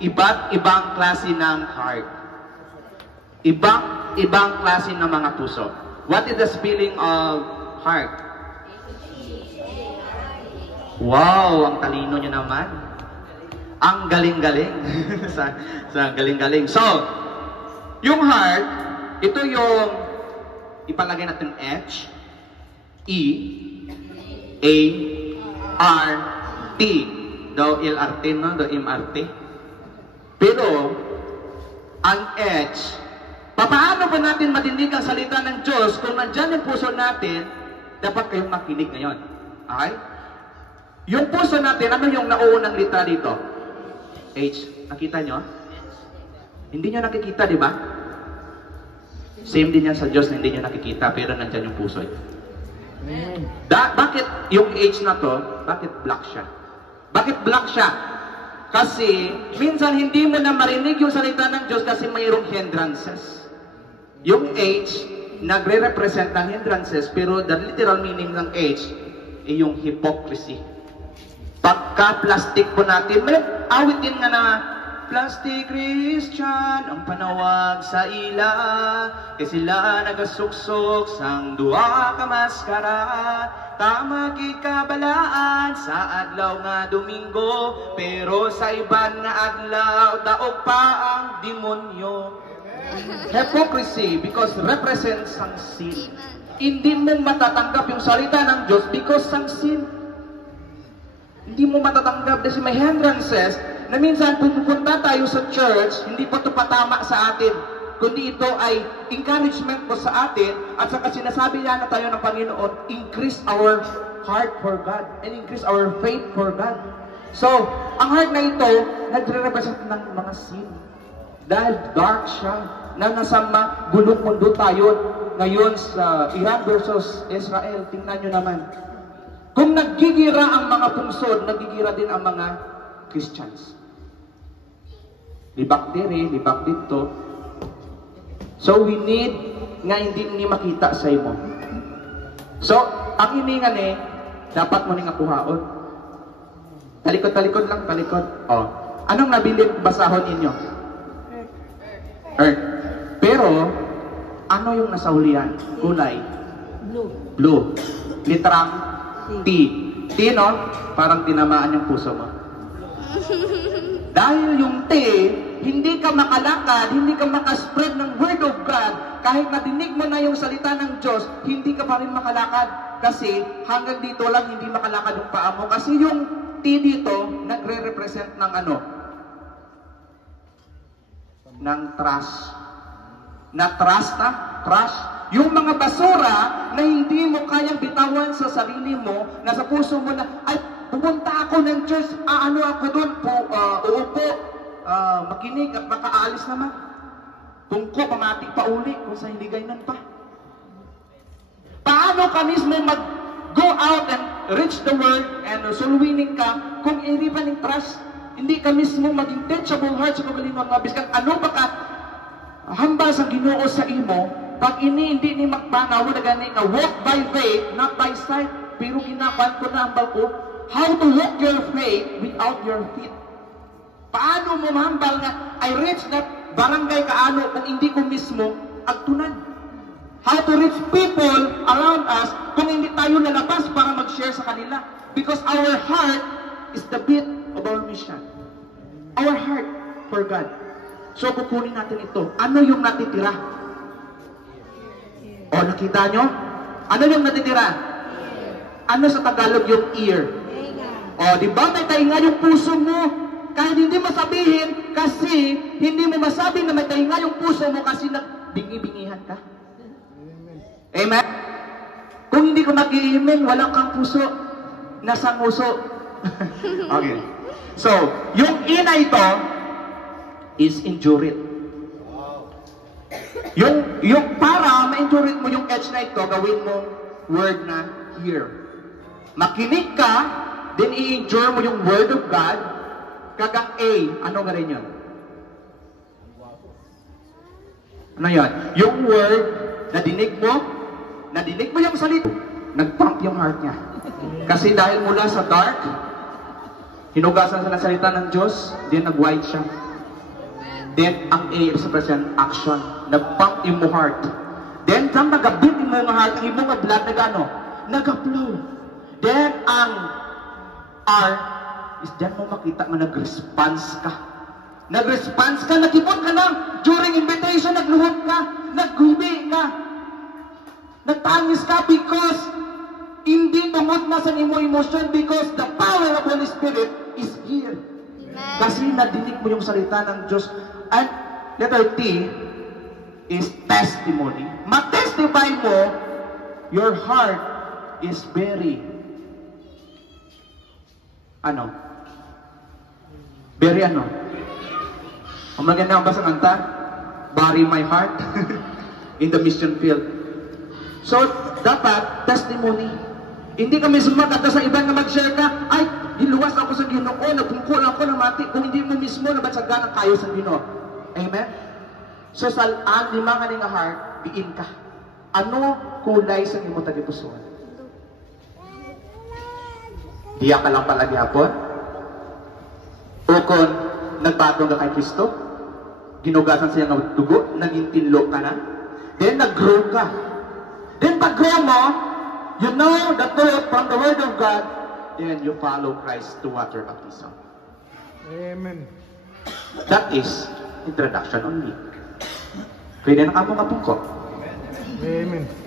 iba't ibang klase ng heart. Ibang klase ng mga puso. What is the spelling of heart? Wow, ang talino nyo naman. Ang galing-galing. sa galing-galing. So, yung heart, ito yung ipalagay natin H, E, A, R, T. Daw LRT, no? Daw MRT. Pero, ang H, paano ba natin madinig ang salita ng Diyos kung nandyan yung puso natin, dapat kayong makinig ngayon. Okay? Yung puso natin, ano yung nauunang letra dito? H. Nakita nyo? Hindi nyo nakikita, di ba? Same din yan sa Diyos na hindi nyo nakikita, pero nandyan yung puso. Bakit yung H na to, bakit black siya? Bakit black siya? Kasi, minsan hindi mo na marinig yung salita ng Diyos kasi mayroong hindrances. Yung H, nagre-represent ng hindrances, pero the literal meaning ng H ay yung hypocrisy. Pagka-plastic po natin, may awitin nga na, Plastic Christian, ang panawag sa ila, kay sila nagasuksok sang duha ka maskara. Tama kikabalaan sa adlaw nga Domingo, pero sa iban nga adlaw daog pa ang demonyo. Hypocrisy because represents ang sin. Hindi mo matatanggap yung salita ng Diyos because ang sin. Hindi mo matatanggap kasi may hindrances na minsan pupunta tayo sa church, hindi po ito patama sa atin, kundi ito ay encouragement po sa atin, at saka sinasabi niya na tayo ng Panginoon, increase our heart for God, and increase our faith for God. So, ang heart na ito, nagre-represent ng mga sin. Dahil dark siya, na nasa magulong mundo tayo ngayon sa Iran versus Israel. Tingnan nyo naman. Kung nagigira ang mga pungsod, nagigira din ang mga Christians. Libak diri, libak dito. So we need nga hindi makita sa imo. So, ang iningan dapat mo ning akuhaon. Talikod lang, talikod. Oh. Anong nabilin basahon inyo? Earth. Pero, ano yung nasa hulihan? Kulay? Blue. Litrang T. T, no? Parang tinamaan yung puso mo. Dahil yung T, hindi ka makalakad, hindi ka makaspread ng Word of God, kahit nadinig mo na yung salita ng Diyos, hindi ka pa rin makalakad. Kasi hanggang dito lang hindi makalakad yung paa mo. Kasi yung T dito, nagre-represent ng ano? Ng trust. Na trust na? Trust. Yung mga basura na hindi mo kayang bitawan sa sarili mo, na sa puso mo na, ay, pupunta ako ng church, ano ako doon po, uupo, makinig at makaalis naman. Tungko, pamati pa uli kung sa hindi ganyan pa. Paano ka mismo mag-go out and reach the world and soul winning ka kung hindi pa ng trust? Hindi ka mismo maging teachable heart sa kagalingon nga biskan. Ano ba ka hambal sa Ginoo sa imo pag hindi ni magpanaw na gani nga walk by faith, not by sight. Pero ginakuan ko na hambal ko, how to walk your faith without your feet. Paano mo mahambal nga, I reach that barangay kaano kung hindi ko mismo agtunan? How to reach people around us kung hindi tayo lalabas para mag-share sa kanila? Because our heart is the beat of our mission. Our heart for God. So, kukunin natin ito. Ano yung natitira? O, nakita nyo? Ano yung natitira? Ano sa Tagalog yung ear? O, di ba may tainga yung puso mo? Kahit hindi mo sabihin, kasi hindi mo masabi na may tainga yung puso mo kasi nagbingi-bingihan ka. Amen? Kung hindi ko mag-i-amen, wala kang puso. Nasa nguso. Okay. So, yung ina ito is injured. Yung para ma-injured mo yung edge na ito, gawin mo word na hear. Makinig ka, then i-injure mo yung word of God, kagang A, ano nga rin yun? Ano yun? Yung word, nadinig mo yung salita, nag-pump yung heart niya. Kasi dahil mula sa dark, hinugasan sa salita ng Diyos, then nag-white siya. Then, ang A represent action. Nag-pump yung mo heart. Then, saan nag-beat yung mga heart, ang imong blood nag-ano? Nag-flow. Then, ang R is dyan mo makita nga nag-response ka. Nag-response ka, nagkipon ka lang. During invitation, nagluhod ka. Naggubi ka. Nagtangis ka because hindi tungod na sa imo emotion because the power of Holy Spirit is here. Amen. Kasi nadinig mo yung salita ng Diyos. And letter T is testimony. Ma-testify mo, your heart is very, very ang maganda ang basang kanta, bury my heart in the mission field. So, dapat, testimony. Hindi kami sumakata sa iba na mag-share ka, ay, niluwas ako sa Ginoo, nagtungkol ako na mati, kung hindi mo mismo nabatsagan ang kayo sa Ginoo. Amen? So, sa lima nga nga heart, biin ka. Ano kulay sa imo tagipusoan? Diya ka lang palagi hapon? O kung nagbatong ka kay Kristo, ginugasan siya ng dugo, naging tinlo ka na, then nag-grow ka. Then pag-grow mo, you know the truth from the Word of God, then you follow Christ to water baptism. Amen. That is introduction only. Pwede na ka mo kapungko. Amen.